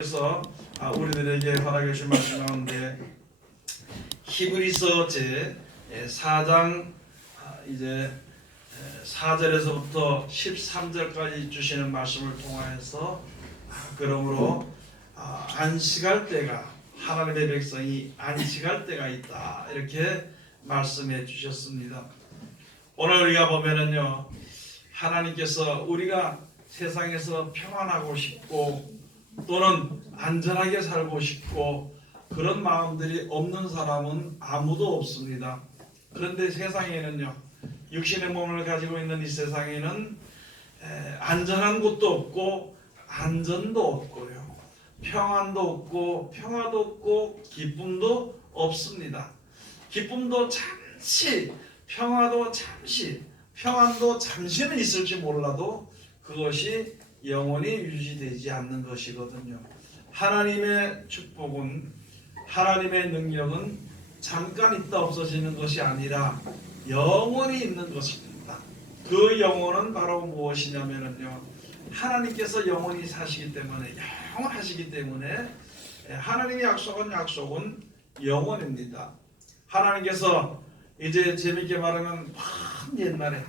그래서 우리들에게 허락해 주신 말씀 가운데 히브리서 제 4장 이제 4절에서부터 13절까지 주시는 말씀을 통하여서 그러므로 안식할 때가 하나님의 백성이 안식할 때가 있다 이렇게 말씀해 주셨습니다. 오늘 우리가 보면은요, 하나님께서 우리가 세상에서 평안하고 싶고 또는 안전하게 살고 싶고 그런 마음들이 없는 사람은 아무도 없습니다. 그런데 세상에는요, 육신의 몸을 가지고 있는 이 세상에는 안전한 곳도 없고 안전도 없고요, 평안도 없고 평화도 없고 기쁨도 없습니다. 기쁨도 잠시, 평화도 잠시, 평안도 잠시는 있을지 몰라도 그것이 영원히 유지되지 않는 것이거든요. 하나님의 축복은, 하나님의 능력은 잠깐 있다 없어지는 것이 아니라 영원히 있는 것입니다. 그 영혼은 바로 무엇이냐면요, 하나님께서 영원히 사시기 때문에, 영원하시기 때문에 하나님이 약속한 약속은 영원입니다. 하나님께서 이제 재밌게 말하면 먼 옛날에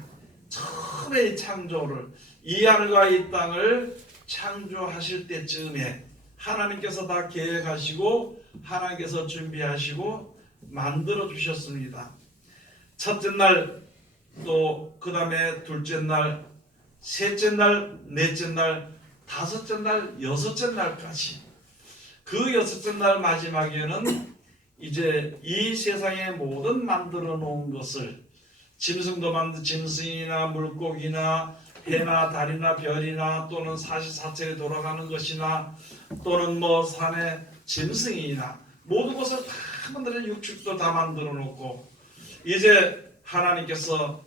처음에 창조를, 이 하늘과 이 땅을 창조하실 때쯤에 하나님께서 다 계획하시고 하나님께서 준비하시고 만들어 주셨습니다. 첫째 날, 또 그 다음에 둘째 날, 셋째 날, 넷째 날, 다섯째 날, 여섯째 날까지, 그 여섯째 날 마지막에는 이제 이 세상의 모든 만들어 놓은 것을, 짐승도 만든 짐승이나 물고기나 해나 달이나 별이나 또는 사시사철에 돌아가는 것이나 또는 뭐 산의 짐승이나 모든 것을 다 만들어, 육축도 다 만들어 놓고 이제 하나님께서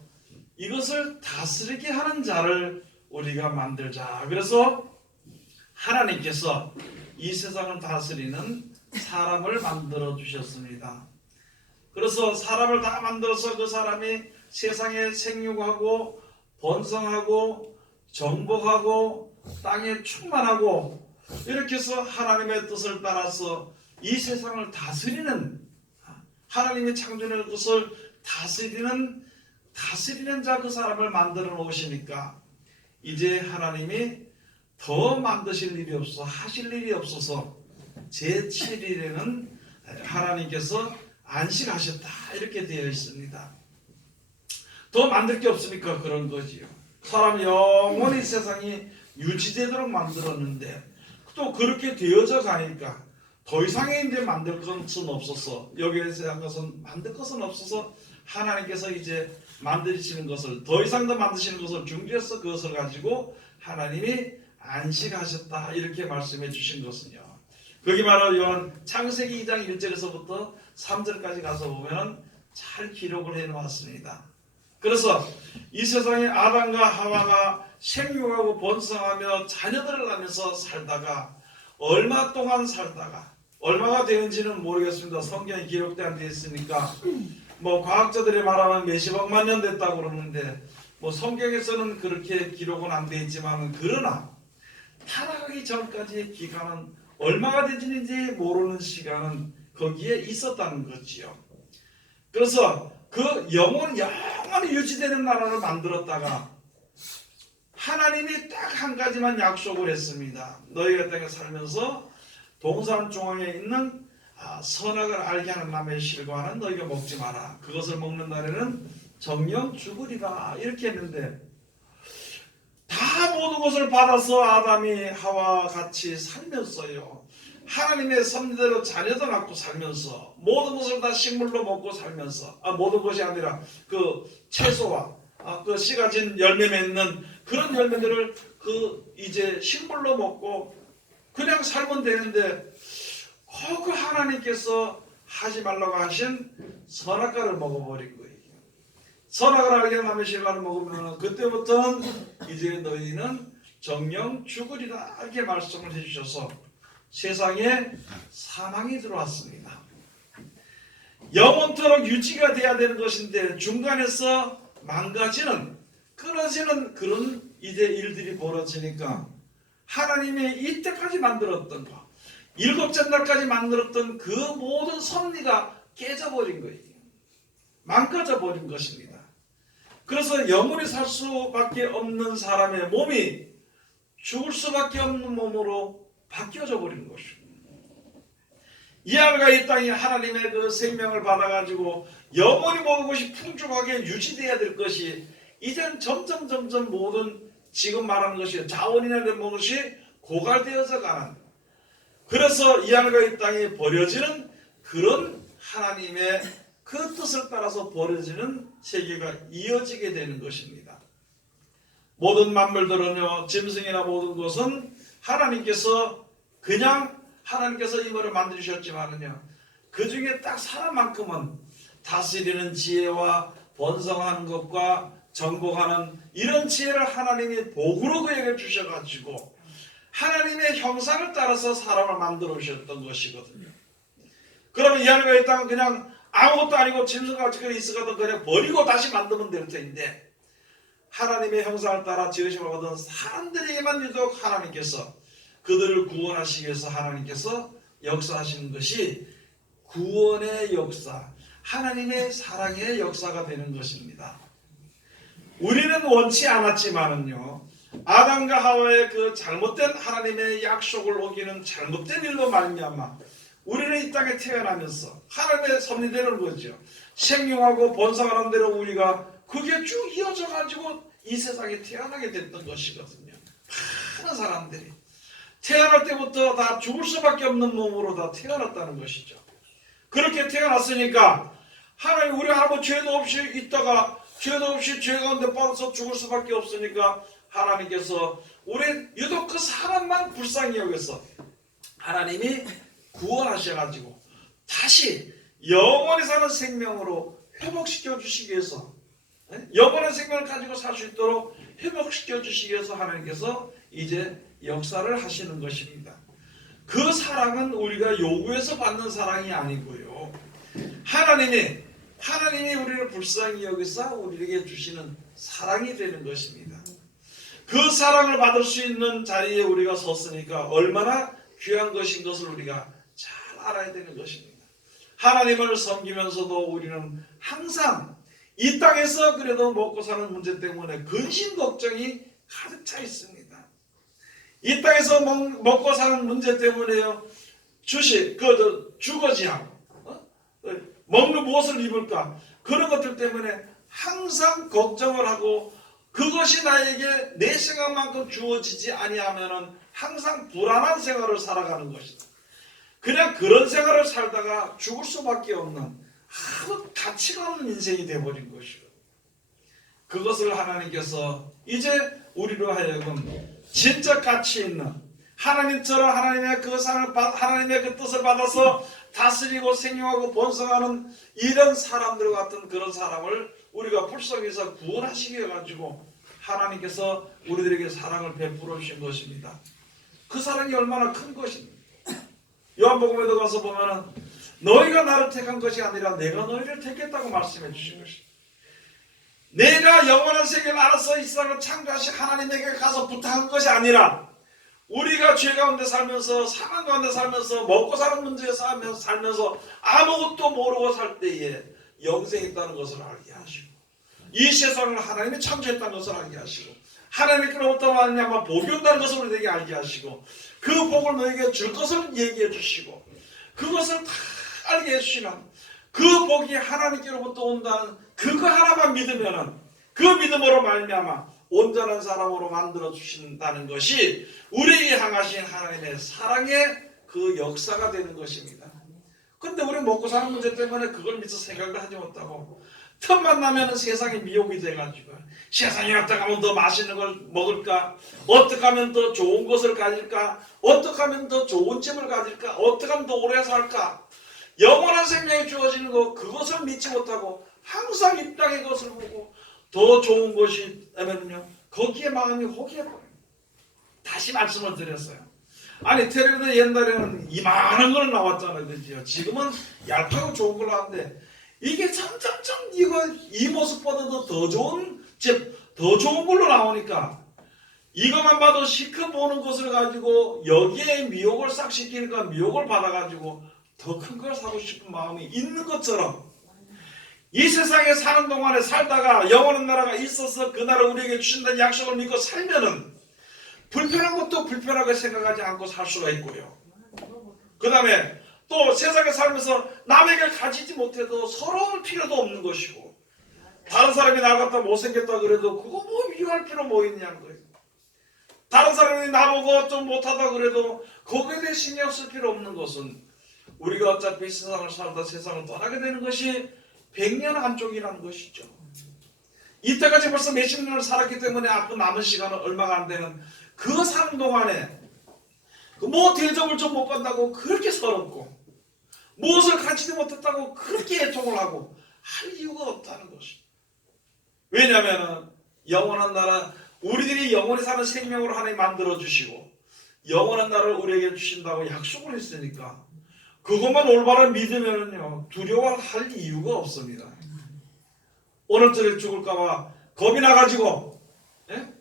이것을 다스리게 하는 자를 우리가 만들자. 그래서 하나님께서 이 세상을 다스리는 사람을 만들어 주셨습니다. 그래서 사람을 다 만들어서 그 사람이 세상에 생육하고 번성하고 정복하고 땅에 충만하고 이렇게 해서 하나님의 뜻을 따라서 이 세상을 다스리는, 하나님의 창조의 뜻을 다스리는 자, 그 사람을 만들어 놓으시니까 이제 하나님이 더 만드실 일이 없어, 하실 일이 없어서 제7일에는 하나님께서 안식하셨다 이렇게 되어 있습니다. 더 만들 게 없으니까 그런 거지요. 사람 영원히 세상이 유지되도록 만들었는데 또 그렇게 되어져 가니까 더 이상의 이제 만들 것은 없어서, 여기에 대한 것은 만들 것은 없어서 하나님께서 이제 만드시는 것을, 더 이상 더 만드시는 것을 중지해서 그것을 가지고 하나님이 안식하셨다 이렇게 말씀해 주신 것은요, 거기 바로 요한 창세기 2장 1절에서부터 3절까지 가서 보면 잘 기록을 해 놓았습니다. 그래서 이 세상에 아담과 하와가 생육하고 번성하며 자녀들을 낳으면서 살다가 얼마 동안 살다가, 얼마가 되는지는 모르겠습니다. 성경에 기록되어 안 되어 있으니까 뭐 과학자들이 말하면 몇십억만 년 됐다고 그러는데 뭐 성경에서는 그렇게 기록은 안 되어 있지만, 그러나 타락하기 전까지의 기간은 얼마가 되는지 모르는 시간은 거기에 있었다는 거지요. 그래서 그 영원히 유지되는 나라를 만들었다가 하나님이 딱 한 가지만 약속을 했습니다. 너희가 땅에 살면서 동산 중앙에 있는 선악을 알게 하는 나무의 실과는 너희가 먹지 마라. 그것을 먹는 날에는 정령 죽으리라 이렇게 했는데, 다 모든 것을 받아서 아담이 하와와 같이 살면서요, 하나님의 섭리대로 자녀도 낳고 살면서 모든 것을 다 식물로 먹고 살면서, 모든 것이 아니라 그 채소와 그 씨가 진 열매 맺는 그런 열매들을 그 이제 식물로 먹고 그냥 살면 되는데, 그 하나님께서 하지 말라고 하신 선악과를 먹어버린 거예요. 선악을 알게 하는 나무의 실과를 먹으면 그때부터는 이제 너희는 정령 죽으리라 이렇게 말씀을 해주셔서 세상에 사망이 들어왔습니다. 영원토록 유지가 돼야 되는 것인데 중간에서 망가지는, 끊어지는 그런 이제 일들이 벌어지니까 하나님이 이때까지 만들었던 것, 일곱째 날까지 만들었던 그 모든 섭리가 깨져버린 거예요. 망가져 버린 것입니다. 그래서 영원히 살 수밖에 없는 사람의 몸이 죽을 수밖에 없는 몸으로 바뀌어져 버린 것입니다. 이하가 이 땅에 하나님의 그 생명을 받아가지고 영원히 모든 것이 풍족하게 유지되어야 될 것이 이젠 점점 모든 지금 말하는 것이 자원이나 모든 것이 고갈되어져 가는, 그래서 이하가 이 땅에 버려지는 그런 하나님의 그 뜻을 따라서 버려지는 세계가 이어지게 되는 것입니다. 모든 만물들은요, 짐승이나 모든 것은 하나님께서 이모를 만드셨지만은요, 그 중에 딱 사람만큼은 다스리는 지혜와 번성하는 것과 정복하는 이런 지혜를 하나님이 복으로 그에게 주셔가지고 하나님의 형상을 따라서 사람을 만들어 주셨던 것이거든요. 그러면 이 하나님의 이 땅은 그냥 아무것도 아니고 짐승같이 있어가도 그냥 버리고 다시 만들면 될 텐데, 하나님의 형상을 따라 지으심을 받은 사람들에게만 유독 하나님께서 그들을 구원하시기 위해서 하나님께서 역사하시는 것이 구원의 역사, 하나님의 사랑의 역사가 되는 것입니다. 우리는 원치 않았지만은요, 아담과 하와의 그 잘못된 하나님의 약속을 어기는 잘못된 일로 말미암아 우리는 이 땅에 태어나면서 하나님의 섭리되는 거죠. 생명하고 번성하는 대로 우리가 그게 쭉 이어져 가지고 이 세상에 태어나게 됐던 것이거든요. 많은 사람들이 태어날 때부터 다 죽을 수밖에 없는 몸으로 다 태어났다는 것이죠. 그렇게 태어났으니까 하나님, 우리 아무 죄도 없이 있다가 죄도 없이 죄 가운데 빠져서 죽을 수밖에 없으니까 하나님께서 우리 유독 그 사람만 불쌍히 여겨서 하나님이 구원하셔가지고 다시 영원히 사는 생명으로 회복시켜 주시기 위해서, 영원한 생명을 가지고 살 수 있도록 회복시켜 주시기 위해서 하나님께서 이제 역사를 하시는 것입니다. 그 사랑은 우리가 요구해서 받는 사랑이 아니고요, 하나님이 우리를 불쌍히 여기서 우리에게 주시는 사랑이 되는 것입니다. 그 사랑을 받을 수 있는 자리에 우리가 섰으니까 얼마나 귀한 것인 것을 우리가 잘 알아야 되는 것입니다. 하나님을 섬기면서도 우리는 항상 이 땅에서 그래도 먹고 사는 문제 때문에 근심 걱정이 가득 차 있습니다. 이 땅에서 먹고 사는 문제 때문에요, 주거지하고 먹는 무엇을 입을까, 그런 것들 때문에 항상 걱정을 하고 그것이 나에게 내 생각만큼 주어지지 아니하면은 항상 불안한 생활을 살아가는 것이다. 그냥 그런 생활을 살다가 죽을 수밖에 없는 아무 가치가 없는 인생이 되어버린 것이고, 그것을 하나님께서 이제 우리로 하여금 진짜 가치 있는 하나님처럼 하나님의 그 사랑을 하나님의 그 뜻을 받아서 다스리고 생명하고 번성하는 이런 사람들 같은 그런 사람을 우리가 불쌍해서 구원하시기 위해 가지고 하나님께서 우리들에게 사랑을 베풀어 주신 것입니다. 그 사랑이 얼마나 큰 것입니다. 요한복음에 들어가서 보면은 너희가 나를 택한 것이 아니라 내가 너희를 택했다고 말씀해 주신 것입니다. 내가 영원한 세계를 알아서 이 세상을 창조하신 하나님에게 가서 부탁한 것이 아니라 우리가 죄 가운데 살면서 사망 가운데 살면서 먹고 사는 문제에 살면서 아무것도 모르고 살 때에 영생이 있다는 것을 알게 하시고, 이 세상을 하나님이 창조했다는 것을 알게 하시고, 하나님께로부터 말미암아 복이 온다는 것을 우리에게 알게 하시고, 그 복을 너에게 줄 것을 얘기해 주시고, 그것을 다 알게 해주시는 그 복이 하나님께로부터 온다는 그거 하나만 믿으면은 그 믿음으로 말미암아 온전한 사람으로 만들어 주신다는 것이 우리에게 향하신 하나님의 사랑의 그 역사가 되는 것입니다. 그런데 우리 먹고 사는 문제 때문에 그걸 미처 생각을 하지 못하고 틈만 나면 세상에 미혹이 돼가지고 세상에 어떻게 하면 더 맛있는 걸 먹을까, 어떻게 하면 더 좋은 것을 가질까, 어떻게 하면 더 좋은 집을 가질까, 어떻게 하면 더 오래 살까, 영원한 생명이 주어지는 것, 그것을 믿지 못하고 항상 이 땅의 것을 보고 더 좋은 것이 되면요 거기에 마음이 호기해버려요. 다시 말씀을 드렸어요. 아니 텔레비전 옛날에는 이만한 걸 나왔잖아요, 그죠? 지금은 얇고 좋은 걸 나왔는데 이게 점점점 이 모습보다도 더 좋은 집, 더 좋은 걸로 나오니까 이것만 봐도 시커 보는 것을 가지고 여기에 미혹을 싹 시키니까 미혹을 받아가지고 더 큰 걸 사고 싶은 마음이 있는 것처럼 이 세상에 사는 동안에 살다가 영원한 나라가 있어서 그 나라 우리에게 주신다는 약속을 믿고 살면은 불편한 것도 불편하게 생각하지 않고 살 수가 있고요. 그 다음에 또 세상에 살면서 남에게 가지지 못해도 서러울 필요도 없는 것이고, 다른 사람이 나 갖다 못생겼다 그래도 그거 뭐 미워할 필요 뭐 있냐는 거예요. 다른 사람이 나보고 좀 못하다 그래도 거기에 대해 신경 쓸 필요 없는 것은 우리가 어차피 세상을 살다 세상을 떠나게 되는 것이 100년 안쪽이라는 것이죠. 이때까지 벌써 몇십 년을 살았기 때문에 앞으로 남은 시간은 얼마가 안 되는 그 사는 동안에 뭐 대접을 좀 못 받는다고 그렇게 서럽고 무엇을 가지지 못했다고 그렇게 애통을 하고 할 이유가 없다는 것이죠. 왜냐하면 영원한 나라, 우리들이 영원히 사는 생명으로 하나님 만들어주시고 영원한 나라를 우리에게 주신다고 약속을 했으니까 그것만 올바로 믿으면요 두려워할 이유가 없습니다. 오늘쯤에 죽을까봐 겁이 나가지고, 예?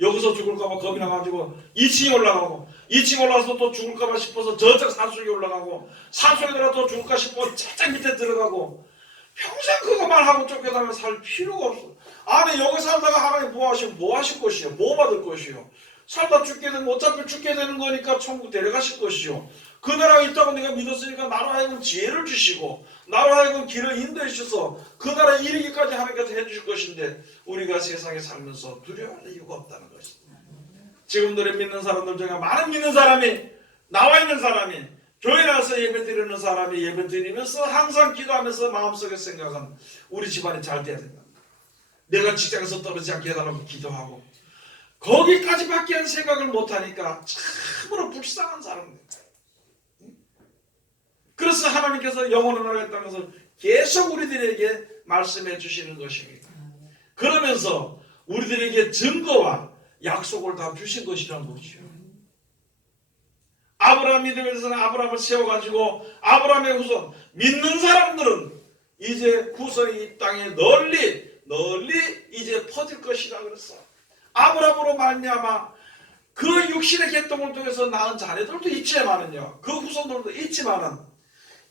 여기서 죽을까봐 겁이 나가지고 2층에 올라가고 2층 올라가서 또 죽을까봐 싶어서 저쪽 산속에 올라가고 산속에 들어가 또 죽을까 싶어 저쪽 밑에 들어가고 평생 그것만 하고 쫓겨다니며 살 필요가 없어. 아니 여기 살다가 하나님 뭐 하실 것이요? 뭐 받을 것이요? 살다 죽게 되면 어차피 죽게 되는 거니까 천국 데려가실 것이요. 그 나라가 있다고 내가 믿었으니까 나로 하여금 지혜를 주시고 나로 하여금 길을 인도해 주셔서 그 나라에 이르기까지 하나님께서 해주실 것인데 우리가 세상에 살면서 두려워할 이유가 없다는 것입니다. 지금들의 믿는 사람들 중에 많은 믿는 사람이 나와 있는 사람이 교회 나와서 예배 드리는 사람이 예배 드리면서 항상 기도하면서 마음속에 생각은 우리 집안이 잘 돼야 된다. 내가 직장에서 떨어지지 않게 해달라고 기도하고 거기까지밖에 생각을 못하니까 참으로 불쌍한 사람들. 그래서 하나님께서 영원한 나라가 있다면서 계속 우리들에게 말씀해 주시는 것입니다. 그러면서 우리들에게 증거와 약속을 다 주신 것이란 것이죠. 아브라함 믿음에서는 아브라함을 세워가지고 아브라함의 후손 믿는 사람들은 이제 후손이 이 땅에 널리 이제 퍼질 것이다 그랬어. 아브라함으로 말미암아 그 육신의 계통을 통해서 낳은 자녀들도 있지만은요, 그 후손들도 있지만은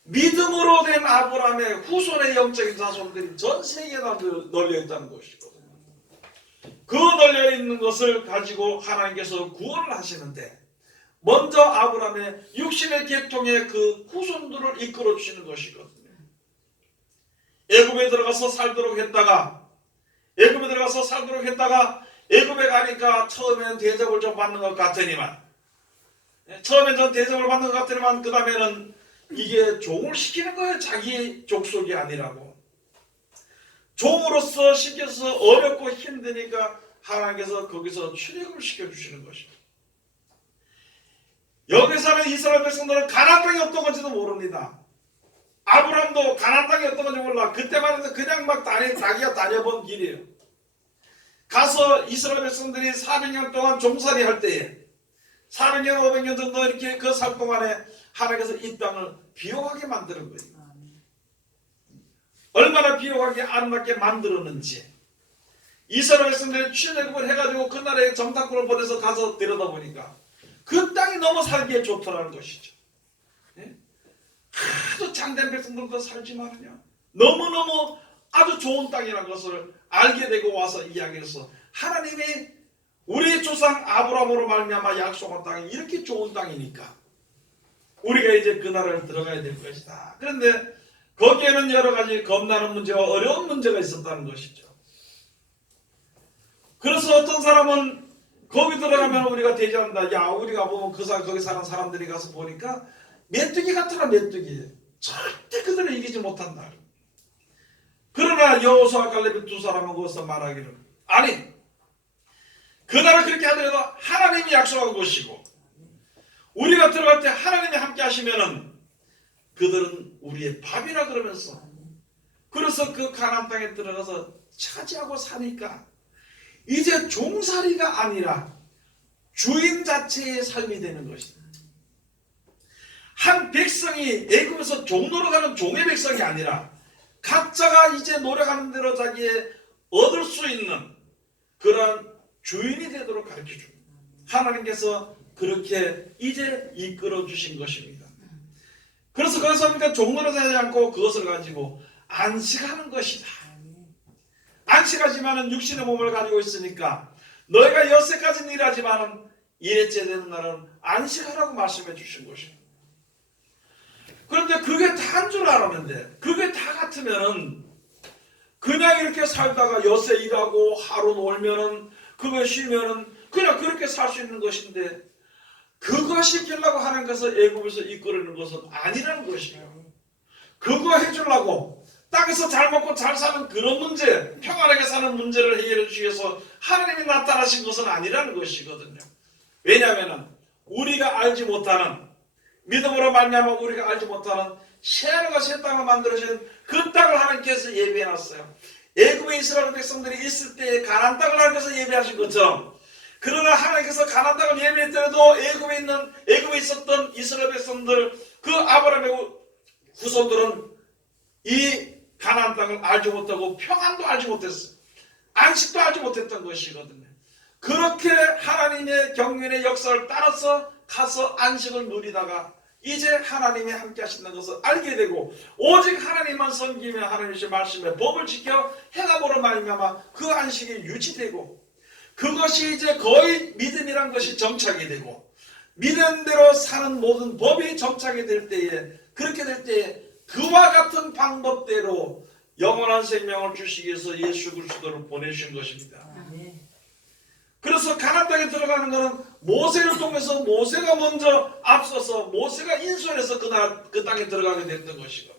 믿음으로 된 아브라함의 후손의 영적인 자손들이 전 세계에 다 널려 있다는 것이거든요. 그 널려 있는 것을 가지고 하나님께서 구원을 하시는데 먼저 아브라함의 육신의 계통의 그 후손들을 이끌어 주시는 것이거든요. 애굽에 들어가서 살도록 했다가 애굽에 가니까 처음에는 대접을 좀 받는 것 같으니만 그 다음에는 이게 종을 시키는 거예요. 자기 족속이 아니라고. 종으로서 시켜서 어렵고 힘드니까 하나님께서 거기서 출애굽을 시켜주시는 것입니다. 여기 사는 이스라엘 백성들은 가나안 땅이 어떤 건지도 모릅니다. 아브라함도 가나안 땅이 어떤 건지 몰라. 그때만 해도 그냥 막 자기가 다녀본 길이에요. 가서 이스라엘 백성들이 400년 동안 종살이 할 때에 400년, 500년 정도 이렇게 그 살 동안에 하나님께서 이 땅을 비옥하게 만드는 거예요. 얼마나 비옥하게 아름답게 만들었는지 이스라엘 백성들이 출애굽을 해가지고 그 나라에 정탐꾼을 보내서 가서 들여다보니까 그 땅이 너무 살기에 좋더라는 것이죠. 아주 장된 백성들도 살지만은요 너무너무 아주 좋은 땅이라는 것을 알게 되고 와서 이야기해서 하나님이 우리 조상 아브라함으로 말미암아 약속한 땅이 이렇게 좋은 땅이니까 우리가 이제 그 나라를 들어가야 될 것이다. 그런데 거기에는 여러 가지 겁나는 문제와 어려운 문제가 있었다는 것이죠. 그래서 어떤 사람은 거기 들어가면 우리가 대지한다. 야, 우리가 보면 거기 사는 사람들이 가서 보니까 메뚜기 같더라, 메뚜기. 절대 그들을 이기지 못한다. 그러나 여호수아 갈렙이 두 사람은 거기서 말하기를 아니, 그 나라 그렇게 하더라도 하나님이 약속한 것이고 우리가 들어갈 때 하나님이 함께 하시면은 그들은 우리의 밥이라 그러면서 그래서 그 가나안 땅에 들어가서 차지하고 사니까 이제 종살이가 아니라 주인 자체의 삶이 되는 것이다. 한 백성이 애굽에서 종노릇하는 종의 백성이 아니라 각자가 이제 노력하는 대로 자기의 얻을 수 있는 그러한 주인이 되도록 가르쳐줍니다. 하나님께서 그렇게 이제 이끌어 주신 것입니다. 그래서 거기서 우리가 종로로 되지 않고 그것을 가지고 안식하는 것이다. 안식하지만은 육신의 몸을 가지고 있으니까 너희가 엿새까지는 일하지만은 일회째 되는 날은 안식하라고 말씀해 주신 것입니다. 그런데 그게 다인 줄 알았면 돼. 그게 다 같으면은 그냥 이렇게 살다가 엿새 일하고 하루 놀면은 그거 쉬면은 그냥 그렇게 살 수 있는 것인데 그거 시키려고 하나님께서 애굽에서 이끌어내는 것은 아니라는 것이에요. 그거 해주려고 땅에서 잘 먹고 잘 사는 그런 문제, 평안하게 사는 문제를 해결해 주기 위해서 하나님이 나타나신 것은 아니라는 것이거든요. 왜냐하면 우리가 알지 못하는, 믿음으로 말미암아 우리가 알지 못하는 새하늘과 새 땅을 만들어주신 그 땅을 하나님께서 예비해놨어요. 애굽에 이스라엘 백성들이 있을 때에 가나안 땅을 하나님께서 예비하신 것처럼, 그러나 하나님께서 가나안 땅을 예비했더라도 애굽에 있었던 이스라엘 백성들, 그 아브라함의 후손들은 이 가나안 땅을 알지 못하고 평안도 알지 못했어요. 안식도 알지 못했던 것이거든요. 그렇게 하나님의 경륜의 역사를 따라서 가서 안식을 누리다가 이제 하나님이 함께 하신다는 것을 알게 되고, 오직 하나님만 섬기며 하나님의 말씀에 법을 지켜 행함으로 말미암아 그 안식이 유지되고, 그것이 이제 거의 믿음이란 것이 정착이 되고, 믿음대로 사는 모든 법이 정착이 될 때에, 그렇게 될 때에 그와 같은 방법대로 영원한 생명을 주시기 위해서 예수 그리스도를 보내신 것입니다. 그래서 가나안 땅에 들어가는 것은 모세를 통해서, 모세가 먼저 앞서서 모세가 인수해서 그 땅에 들어가게 됐던 것이고,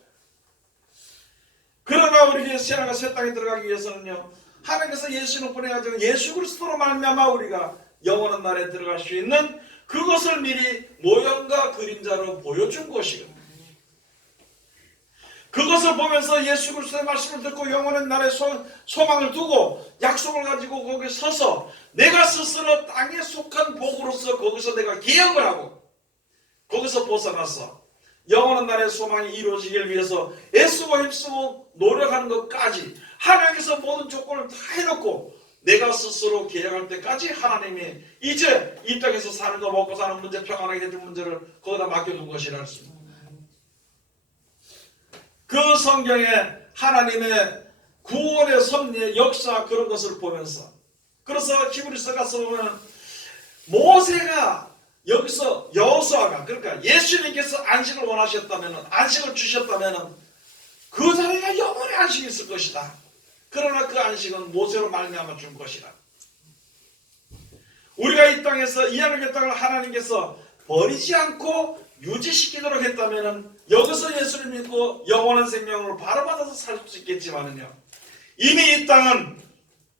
그러나 우리 새하늘과 새 땅에 들어가기 위해서는요, 하나님께서 예수를 보내가지고 예수 그리스도로 말미암아 우리가 영원한 나라에 들어갈 수 있는 그것을 미리 모형과 그림자로 보여준 것이거든요. 그것을 보면서 예수 그리스도의 말씀을 듣고 영원한 나라에 소망을 두고 약속을 가지고 거기에 서서 내가 스스로 땅에 속한 복으로서 거기서 내가 기억을 하고 거기서 벗어나서 영원한 나라의 소망이 이루어지길 위해서 애쓰고 힘쓰고 노력하는 것까지 하나님께서 모든 조건을 다 해놓고 내가 스스로 계약할 때까지 하나님이 이제 이 땅에서 사는 거, 먹고 사는 문제, 평안하게 해줄 문제를 거기다 맡겨둔 것이라 했습니다. 그 성경에 하나님의 구원의 섭리의 역사, 그런 것을 보면서, 그래서 히브리서 가서 보면 모세가 여기서 여호수아가, 그러니까 예수님께서 안식을 원하셨다면, 안식을 주셨다면 그 자리가 영원히 안식이 있을 것이다. 그러나 그 안식은 모세로 말미암아 준 것이라. 우리가 이 땅에서 이 하늘의 땅을 하나님께서 버리지 않고 유지시키도록 했다면 여기서 예수를 믿고 영원한 생명을 바로 받아서 살 수 있겠지만은요, 이미 이 땅은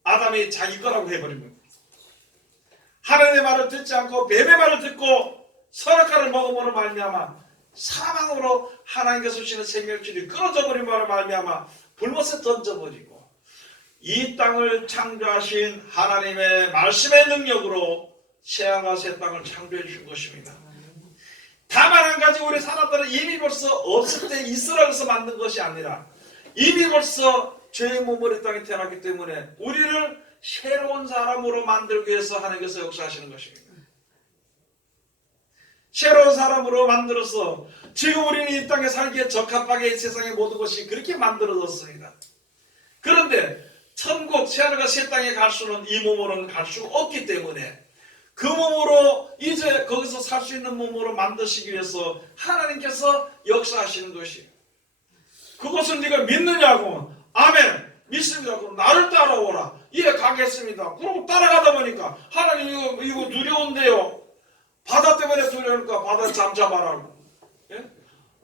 아담이 자기 거라고 해버린 겁니다. 하나님의 말을 듣지 않고 뱀의 말을 듣고 선악과를 먹음으로 말미암아 사망으로 하나님께서 주시는 생명줄이 끊어져 버린 바로 말미암아 불못에 던져버리고, 이 땅을 창조하신 하나님의 말씀의 능력으로 새하늘과 새 땅을 창조해 준 것입니다. 다만 한 가지, 우리 사람들은 이미 벌써 없을 때 있으라고 해서 만든 것이 아니라 이미 벌써 죄의 몸으로 이 땅에 태어났기 때문에 우리를 새로운 사람으로 만들기 위해서 하나님께서 역사하시는 것입니다. 새로운 사람으로 만들어서 지금 우리는 이 땅에 살기에 적합하게 세상의 모든 것이 그렇게 만들어졌습니다. 그런데 천국, 새하늘과 새 땅에 갈 수는 이 몸으로는 갈 수 없기 때문에 그 몸으로 이제 거기서 살 수 있는 몸으로 만드시기 위해서 하나님께서 역사하시는 것이에요. 그것을 네가 믿느냐고. 아멘, 믿습니다. 그럼 나를 따라오라. 예, 가겠습니다. 그러고 따라가다 보니까 하나님 이거 두려운데요. 바다 때문에 두려우니까 바다 잠잠하라고. 예?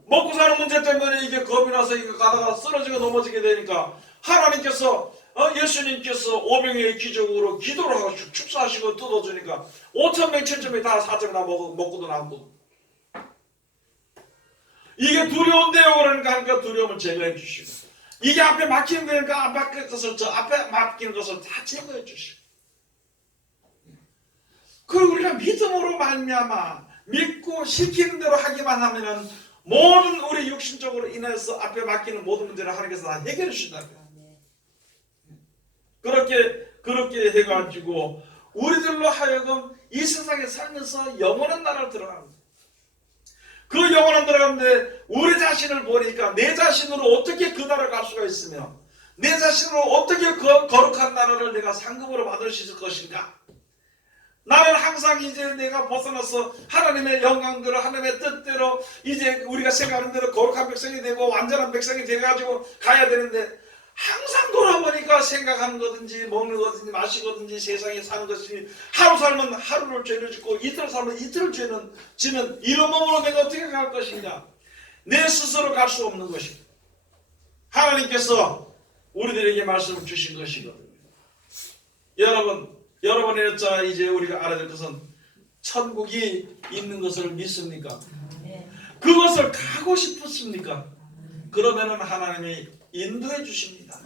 먹고 사는 문제 때문에 이게 겁이 나서 이거 가다가 쓰러지고 넘어지게 되니까 하나님께서 예수님께서 오병이의 기적으로 기도를 하고 축사하시고 뜯어주니까 5,000명 7,000명이 다 사정 다 먹고도 남고, 이게 두려운데요. 그러니까 두려움을 제거해 주시고, 이게 앞에 막히는 거니까 안 막힐 것을, 저 앞에 막히는 것을 다 제거해 주시고, 그리고 우리가 믿음으로 말미암아 믿고 시키는 대로 하기만 하면은 모든 우리 육신적으로 인해서 앞에 막히는 모든 문제를 하나님께서 다 해결해 주신다고요. 그렇게 해가지고 우리들로 하여금 이 세상에 살면서 영원한 나라를 들어갑니다. 그 영원한 들어가는데 우리 자신을 보니까 내 자신으로 어떻게 그 나라를 갈 수가 있으며 내 자신으로 어떻게 그 거룩한 나라를 내가 상급으로 받을 수 있을 것인가? 나는 항상 이제 내가 벗어나서 하나님의 영광대로 하나님의 뜻대로 이제 우리가 생각하는 대로 거룩한 백성이 되고 완전한 백성이 돼가지고 가야 되는데 항상 돌아보니까 생각하는 거든지 먹는 거든지 마시거든지 세상에 사는 것이 하루 살면 하루를 죄를 짓고 이틀 살면 이틀을 죄는 지는 이런 몸으로 내가 어떻게 갈 것이냐? 내 스스로 갈 수 없는 것입니다. 하나님께서 우리들에게 말씀을 주신 것이거든요. 여러분의 자 이제 우리가 알아야 될 것은 천국이 있는 것을 믿습니까? 그것을 가고 싶으십니까? 그러면은 하나님이 인도해 주십니다.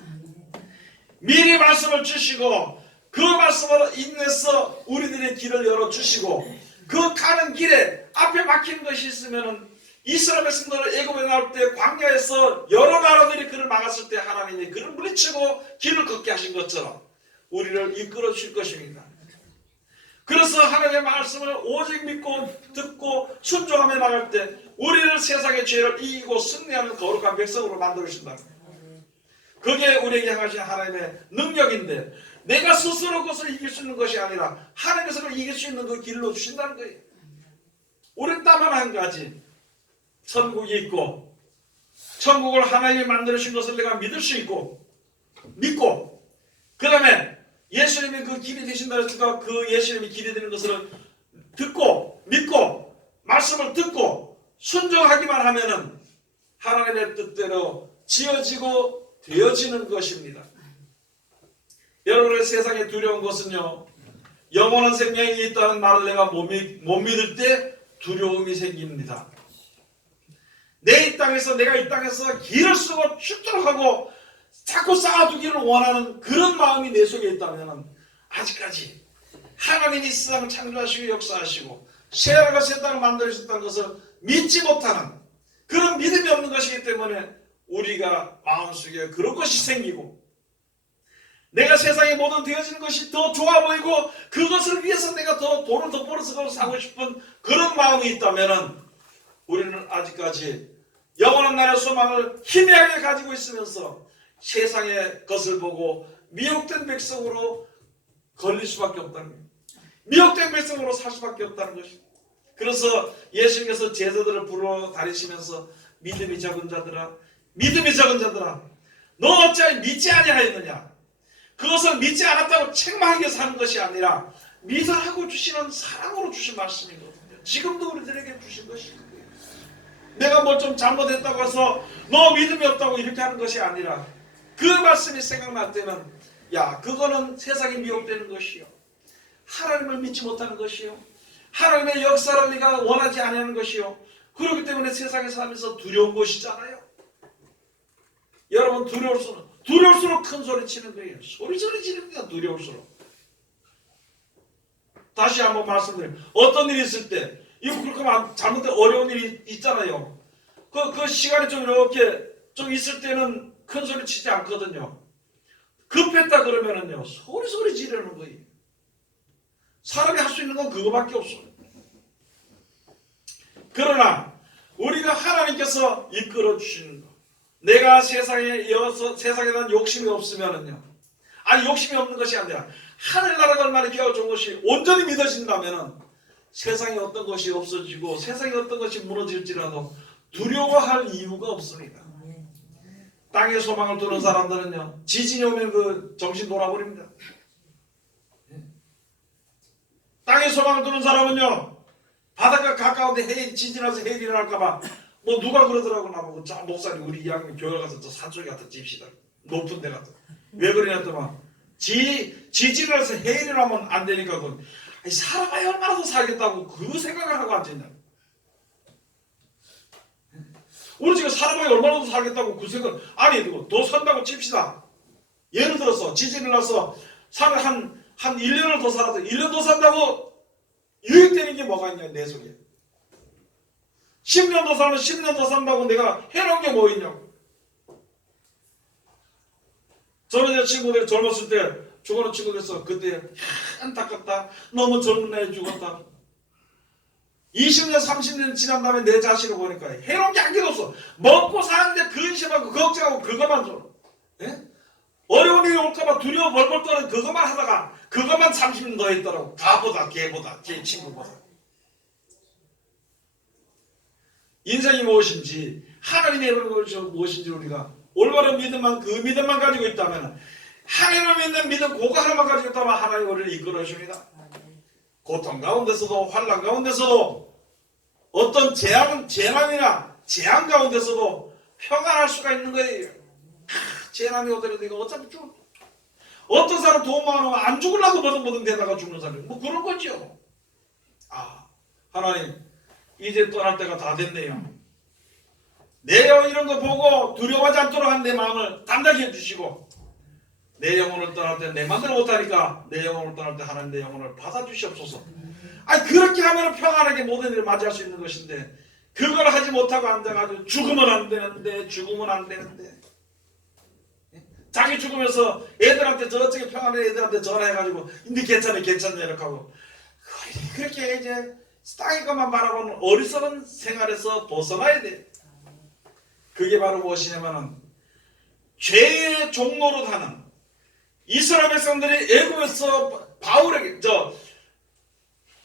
미리 말씀을 주시고 그 말씀으로 인해서 우리들의 길을 열어 주시고 그 가는 길에 앞에 막힌 것이 있으면은 이스라엘 백성들을 애굽에 나올 때 광야에서 여러 나라들이 그를 막았을 때 하나님이 그를 물리치고 길을 걷게 하신 것처럼 우리를 이끌어 주실 것입니다. 그래서 하나님의 말씀을 오직 믿고 듣고 순종하며 나갈 때 우리를 세상의 죄를 이기고 승리하는 거룩한 백성으로 만들어 주신다. 그게 우리에게 향하신 하나님의 능력인데 내가 스스로 그것을 이길 수 있는 것이 아니라 하나님께서 이길 수 있는 그 길로 주신다는 거예요. 우리는 다만 한 가지 천국이 있고 천국을 하나님이 만들어 주신 것을 내가 믿을 수 있고 믿고 그 다음에 예수님이 그 길이 되신다 했으니까 그 예수님이 길이 되는 것을 듣고 믿고 말씀을 듣고 순종하기만 하면은 하나님의 뜻대로 지어지고 되어지는 것입니다. 여러분의 세상에 두려운 것은요 영원한 생명이 있다는 말을 내가 못 믿을 때 두려움이 생깁니다. 내가 이 땅에서 길을 쓰고 죽도록 하고 자꾸 쌓아두기를 원하는 그런 마음이 내 속에 있다면 아직까지 하나님이 세상을 창조하시고 역사하시고 새하늘과 새 땅을 만들어주셨다는 것을 믿지 못하는 그런 믿음이 없는 것이기 때문에 우리가 마음속에 그런 것이 생기고 내가 세상에 모든 되어지는 것이 더 좋아 보이고 그것을 위해서 내가 더 돈을 더 벌어서 사고 싶은 그런 마음이 있다면 우리는 아직까지 영원한 나라의 소망을 희미하게 가지고 있으면서 세상의 것을 보고 미혹된 백성으로 걸릴 수밖에 없다는 거예요. 미혹된 백성으로 살 수밖에 없다는 것입니다. 그래서 예수님께서 제자들을 부르러 다니시면서 믿음이 적은 자들아 너 어찌하여 믿지 아니하였느냐. 그것을 믿지 않았다고 책망하기 위해서 하는 것이 아니라 믿으라고 주시는 사랑으로 주신 말씀이거든요. 지금도 우리들에게 주신 것이거든요. 내가 뭘 좀 잘못했다고 해서 너 믿음이 없다고 이렇게 하는 것이 아니라 그 말씀이 생각날 때는 야 그거는 세상에 미혹되는 것이요 하나님을 믿지 못하는 것이요 하나님의 역사를 네가 원하지 않는 것이요 그렇기 때문에 세상에 살면서 두려운 것이잖아요. 여러분 두려울수록 큰 소리 치는 거예요. 소리 지릅니다. 두려울수록. 다시 한번 말씀드려요. 어떤 일이 있을 때 이거 그렇게 하면 잘못된 어려운 일이 있잖아요. 그 시간이 좀 이렇게 좀 있을 때는 큰 소리 치지 않거든요. 급했다 그러면은요 소리 지르는 거예요. 사람이 할 수 있는 건 그거밖에 없어요. 그러나 우리가 하나님께서 이끌어 주시는 거 내가 세상에 대한 욕심이 없으면은요 아니 욕심이 없는 것이 아니라 하늘나라가 얼마나 귀하고 좋은 것이 온전히 믿어진다면은 세상에 어떤 것이 없어지고 세상에 어떤 것이 무너질지라도 두려워할 이유가 없습니다. 땅의 소망을 두는 사람들은요 지진이 오면 그 정신 돌아버립니다. 땅의 소망을 두는 사람은요 바닷가 가까운데 지진 와서 해일이 날까봐 뭐 누가 그러더라고 나보고 자 목사님 우리 이왕이면 교회 가서 저 산속에 가서 집시다 높은 데 가서 왜 그러냐 했더만 지진을 해서 해일이 나면 안 되니까 사람이 얼마나 더 살겠다고 그 생각을 하고 앉아있냐. 우리 지금 사람이 얼마나 더 살겠다고 그 생각 아니 더 산다고 칩시다. 예를 들어서 지진이 나서 산을 한 1년을 더 살아도 1년 더 산다고 유익되는 게 뭐가 있냐 내 속에 10년 더 살면 10년 더 산다고 내가 해놓은 게 뭐 있냐고. 저는 제 친구들이 젊었을 때 죽어는 죽어서 그때 안타깝다. 너무 젊은 나이에 죽었다. 20년 30년 지난 다음에 내 자신을 보니까 해로운 게 한 개도 없어. 먹고 사는데 근심하고 걱정하고 그것만 줘. 예? 어려운 일이 올까봐 두려워 벌벌 떠는 그것만 하다가 그것만 30년 더 했더라고. 가보다 개보다 개 친구보다. 인생이 무엇인지 하나님의 것이 무엇인지 우리가 올바른 믿음만 그 믿음만 가지고 있다면 하나님을 믿는 믿음 그거 하나만 가지고 있다면 하나님 우리를 이끌어 주십니다. 고통 가운데서도 환난 가운데서도 어떤 재난이나 재앙 가운데서도 평안할 수가 있는 거예요. 재난이 오더라도 이거 어차피 죽어. 어떤 사람 도움만 하면 안 죽으려고 버둥버둥 대다가 죽는 사람 뭐 그런 거죠. 하나님 이제 떠날 때가 다 됐네요. 내 영 이런 거 보고 두려워하지 않도록 한 내 마음을 단단히 해주시고 내 영혼을 떠날 때 내 맘대로 못하니까 내 영혼을 떠날 때 하나님 내 영혼을 받아주시옵소서. 그렇게 하면 평안하게 모든 일을 맞이할 수 있는 것인데 그걸 하지 못하고 앉아가지고 죽으면 안 되는데 자기 죽으면서 애들한테 저쪽에 평안해 애들한테 전화해가지고 근데 괜찮아 이렇게 하고 그렇게 이제 땅의 것만 바라보는 어리석은 생활에서 벗어나야 돼. 그게 바로 무엇이냐면은 죄의 종로로 하는 이스라엘 백성들이 애굽에서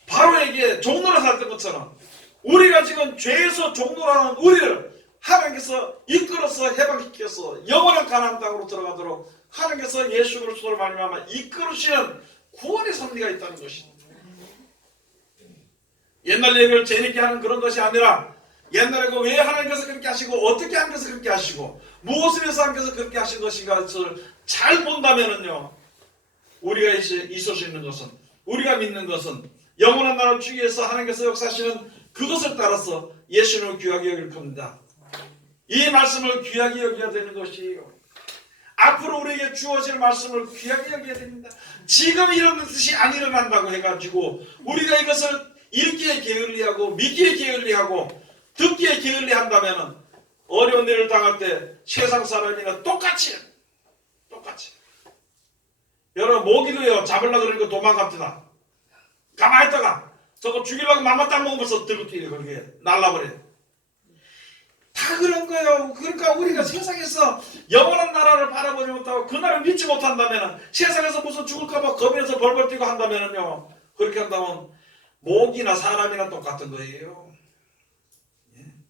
바로에게 종로로 살던 것처럼 우리가 지금 죄에서 종로로 하는 우리를 하나님께서 이끌어서 해방시켜서 영원한 가나안 땅으로 들어가도록 하나님께서 예수 그리스도로 말미암아 이끌으시는 구원의 섭리가 있다는 것입니다. 옛날 얘기를 재밌게 하는 그런 것이 아니라 옛날에 왜 하나님께서 그렇게 하시고 어떻게 하나님께서 그렇게 하시고 무엇을 위해서 하나님께서 그렇게 하신 것인가를 잘 본다면은요 우리가 있을 수 있는 것은 우리가 믿는 것은 영원한 나라를 주기 위해서 하나님께서 역사하시는 그것을 따라서 예수님을 귀하게 여길 겁니다. 이 말씀을 귀하게 여겨야 되는 것이에요. 앞으로 우리에게 주어질 말씀을 귀하게 여겨야 됩니다. 지금 이런 뜻이 안 일어난다고 해가지고 우리가 이것을 읽기에 게을리하고 믿기에 게을리하고 듣기에 게을리한다면 어려운 일을 당할 때 세상 사람이나 똑같이 여러분 모기도요 잡으려고 그러니까 도망갑니다. 가만히 있다가 저거 죽이려고 맘만 딱 먹으면서 들고 뛰어요. 그렇게 날라버려요. 다 그런 거예요. 그러니까 우리가 세상에서 영원한 나라를 바라보지 못하고 그날을 믿지 못한다면 세상에서 무슨 죽을까봐 겁에서 벌벌 뛰고 한다면요 그렇게 한다면 모기나 사람이나 똑같은 거예요.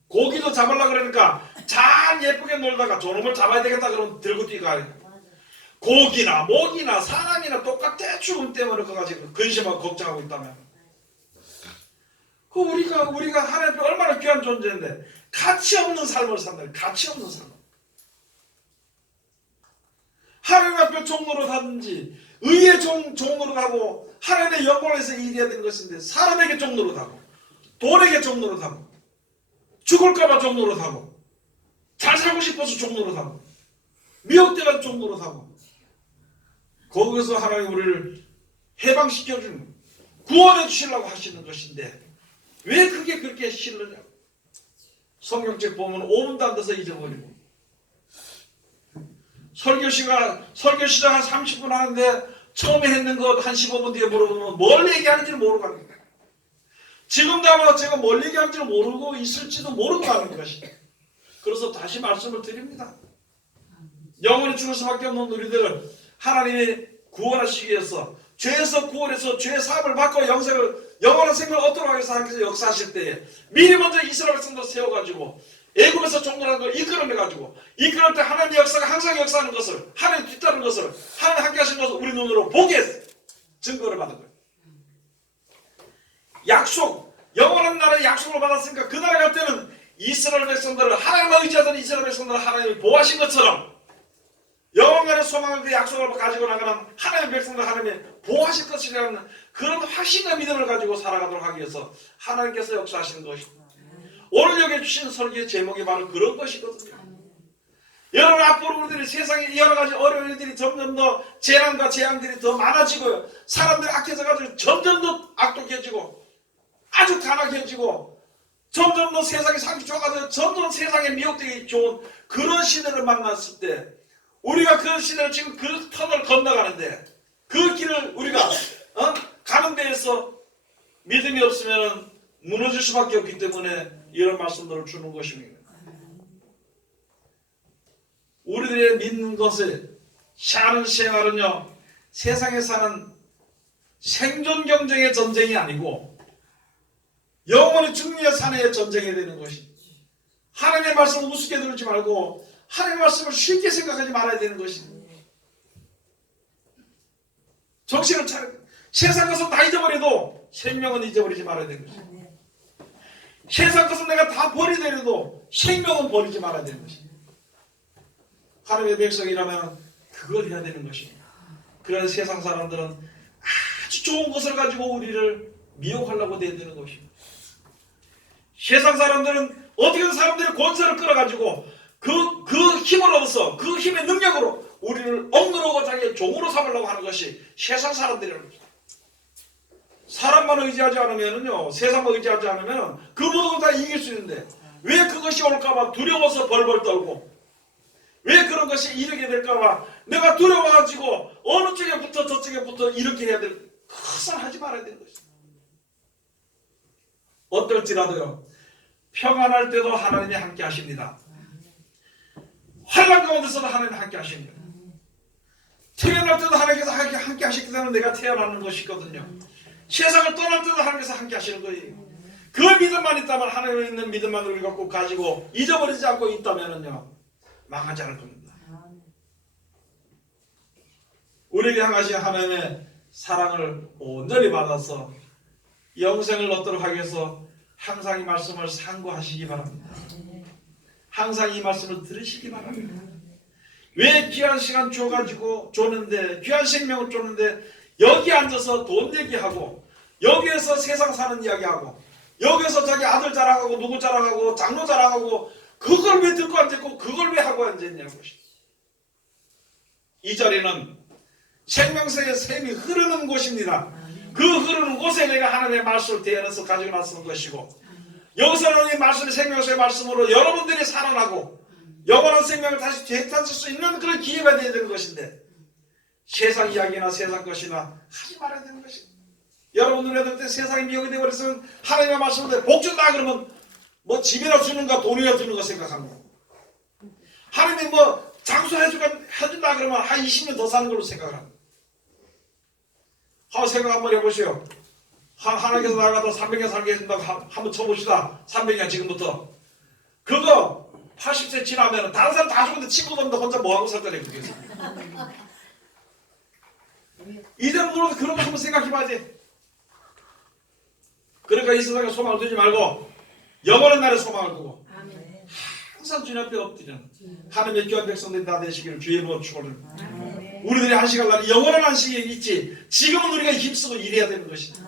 고기도 잡으려고 그러니까 잘 예쁘게 놀다가 저놈을 잡아야 되겠다 그러면 들고 뛰어가요. 고기나 모기나 사람이나 똑같아. 죽음 때문에 그거 가지고 근심하고 걱정하고 있다면 우리가 하나님 앞에 얼마나 귀한 존재인데 가치 없는 삶을 산다. 가치 없는 삶. 하나님 앞에 종로로 하든지 의의 종로로 하고 하나님의 영광을 위해서 일해야 되는 것인데 사람에게 종로로 하고 돈에게 종로로 하고 죽을까봐 종로로 하고 잘 살고 싶어서 종로로 하고 미혹되는 종로로 하고 거기서 하나님 우리를 해방시켜주는 구원해 주시려고 하시는 것인데 왜 그게 그렇게 싫으냐고. 성경책 보면 5분도 안 돼서 잊어버리고 설교 시간 한 30분 하는데 처음에 했는 거 한 15분 뒤에 물어보면 뭘 얘기하는지 모르고 가는 거예요. 지금도 아마 제가 뭘 얘기하는지 모르고 있을지도 모르고 하는 것이에요. 그래서 다시 말씀을 드립니다. 영원히 죽을 수밖에 없는 우리들은 하나님이 구원하시기 위해서 죄에서 구원해서 죄의 사함을 받고 영원한 생명을 얻도록 하기 위해서 하나님께서 역사하실 때에 미리 먼저 이스라엘 백성들 세워가지고 애굽에서 종로라는 걸 이끌어내가지고 이끌을 때 하나님의 역사가 항상 역사하는 것을 하나님 뒤따르는 것을 하나님 함께 하시는 것을 우리 눈으로 보게 해서 증거를 받은 거예요. 약속, 영원한 나라의 약속을 받았으니까 그 나라 갈 때는 이스라엘 백성들을 하나님을 의지하던 이스라엘 백성들을 하나님이 보호하신 것처럼 영원간의 소망을 그 약속을 가지고 나가는 하나님의 백성들 하나님이 보호하실 것이라는 그런 확신과 믿음을 가지고 살아가도록 하기 위해서 하나님께서 역사하시는 것입니다. 오늘 여기 주신 설교의 제목이 바로 그런 것이거든요. 여러분 앞으로 우리들이 세상에 여러 가지 어려운 일들이 점점 더 재난과 재앙들이 더 많아지고 사람들이 악해져가지고 점점 더 악독해지고 아주 가난해지고 점점 더 세상이 살기 좋아가지고 점점 세상에 미혹되기 좋은 그런 시대를 만났을 때 우리가 그런 시대를 지금 그 터널을 건너가는데 그 길을 우리가 가는 데에서 믿음이 없으면 무너질 수밖에 없기 때문에 이런 말씀들을 주는 것입니다. 우리들의 믿는 것을 사는 생활은요, 세상에 사는 생존 경쟁의 전쟁이 아니고 영원히 승리의 산의 전쟁이 되는 것입니다. 하나님의 말씀을 우습게 들지 말고 하나님의 말씀을 쉽게 생각하지 말아야 되는 것입니다. 정신을 차려. 세상 것은 다 잊어버려도 생명은 잊어버리지 말아야 되는 것입니다. 세상 것은 내가 다 버리더라도 생명은 버리지 말아야 되는 것입니다. 하나님의 백성이라면 그걸 해야 되는 것입니다. 그래서 세상 사람들은 아주 좋은 것을 가지고 우리를 미혹하려고 대드는 것입니다. 세상 사람들은 어떻게든 사람들의 권세를 끌어가지고 그 힘을 얻어서 그 힘의 능력으로 우리를 억누르고 자기의 종으로 삼으려고 하는 것이 세상 사람들이라는 것입니다. 사람만 의지하지 않으면요, 세상만 의지하지 않으면 그 모든 걸 다 이길 수 있는데 왜 그것이 올까봐 두려워서 벌벌 떨고, 왜 그런 것이 이르게 될까봐 내가 두려워가지고 어느 쪽에 붙어 저쪽에 붙어 이렇게 해야 될, 그것은 하지 말아야 되는 것입니다. 어떨지라도요, 평안할 때도 하나님이 함께 하십니다. 환난 가운데서도 하나님이 함께 하십니다. 태어날 때도 하나님께서 함께 하시기 때문에 내가 태어나는 것이거든요. 세상을 떠날 때도 하나님께서 함께 하시는 거예요. 그 믿음만 있다면, 하나님에 있는 믿음만 우리가 꼭 가지고 잊어버리지 않고 있다면요, 망하지 않을 겁니다. 우리에게 향하신 하나님의 사랑을 온전히 받아서 영생을 얻도록 하기 위해서 항상 이 말씀을 상고하시기 바랍니다. 항상 이 말씀을 들으시기 바랍니다. 왜 귀한 시간 줘가지고 줬는데, 귀한 생명을 줬는데 여기 앉아서 돈 얘기하고, 여기에서 세상 사는 이야기하고, 여기에서 자기 아들 자랑하고 누구 자랑하고 장로 자랑하고, 그걸 왜 듣고 앉았고 그걸 왜 하고 앉았냐는 것입니다. 이 자리는 생명새의 샘이 흐르는 곳입니다. 그 흐르는 곳에 내가 하나님의 말씀을 대안해서 가지고 나서는 것이고, 여기서는 이 말씀이 생명새의 말씀으로 여러분들이 살아나고 영원한 생명을 다시 되찾을 수 있는 그런 기회가 되어야 되는 것인데, 세상 이야기나 세상 것이나 하지 말아야 되는 것입니다. 여러분 눈에 들 때 세상이 미혹이 되어버렸으면 하나님의 말씀을 복 준다 그러면 뭐 집이나 주는가 돈이나 주는가 생각합니다. 하나님이 뭐 장수해준다 그러면 한 20년 더 사는 걸로 생각을 합니다. 생각 한번 해보시오. 하나님께서 나가도 300년 살게 해준다고 한번 쳐봅시다. 300년 지금부터. 그거 80세 지나면 다른 사람 다 죽는데 친구도 없는데 혼자 뭐하고 살 거냐 그러겠어. 이제는 물어도 그런 거 한번 생각해봐야지. 그러니까 이 세상에 소망을 두지 말고 영원한 날에 소망을 두고 항상 주님 앞에 엎드리는 하나님의 귀한 백성들이 다 되시기를 주의 이름으로 축원합니다. 우리들이 안식할 날이 영원한 안식이 있지, 지금은 우리가 힘쓰고 일해야 되는 것이다.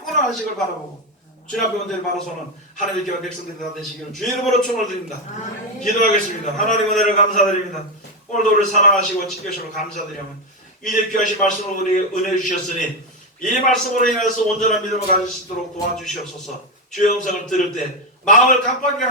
영원한 안식을 바라보고 주님 앞에 온전히 바라서는 하나님의 귀한 백성들이 다 되시기를 주의 이름으로 축원드립니다. 기도하겠습니다. 하나님 은혜를 감사드립니다. 오늘도 우리를 사랑하시고 지켜주시고 감사드리며 이제 귀하신 말씀으로 우리에게 은혜 주셨으니 이 말씀으로 인해서 온전한 믿음을 가질 수 있도록 도와주시옵소서. 주의 음성을 들을 때 마음을 깜빡이게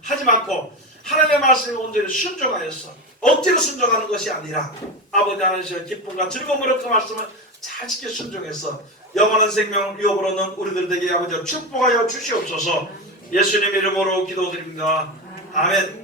하지 않고 하나님의 말씀에 온전히 순종하여서 억지로 순종하는 것이 아니라 아버지 하나님의 기쁨과 즐거움으로 그 말씀을 잘 지켜 순종해서 영원한 생명을 유업으로는 우리들에게 아버지 축복하여 주시옵소서. 예수님 이름으로 기도드립니다. 아멘.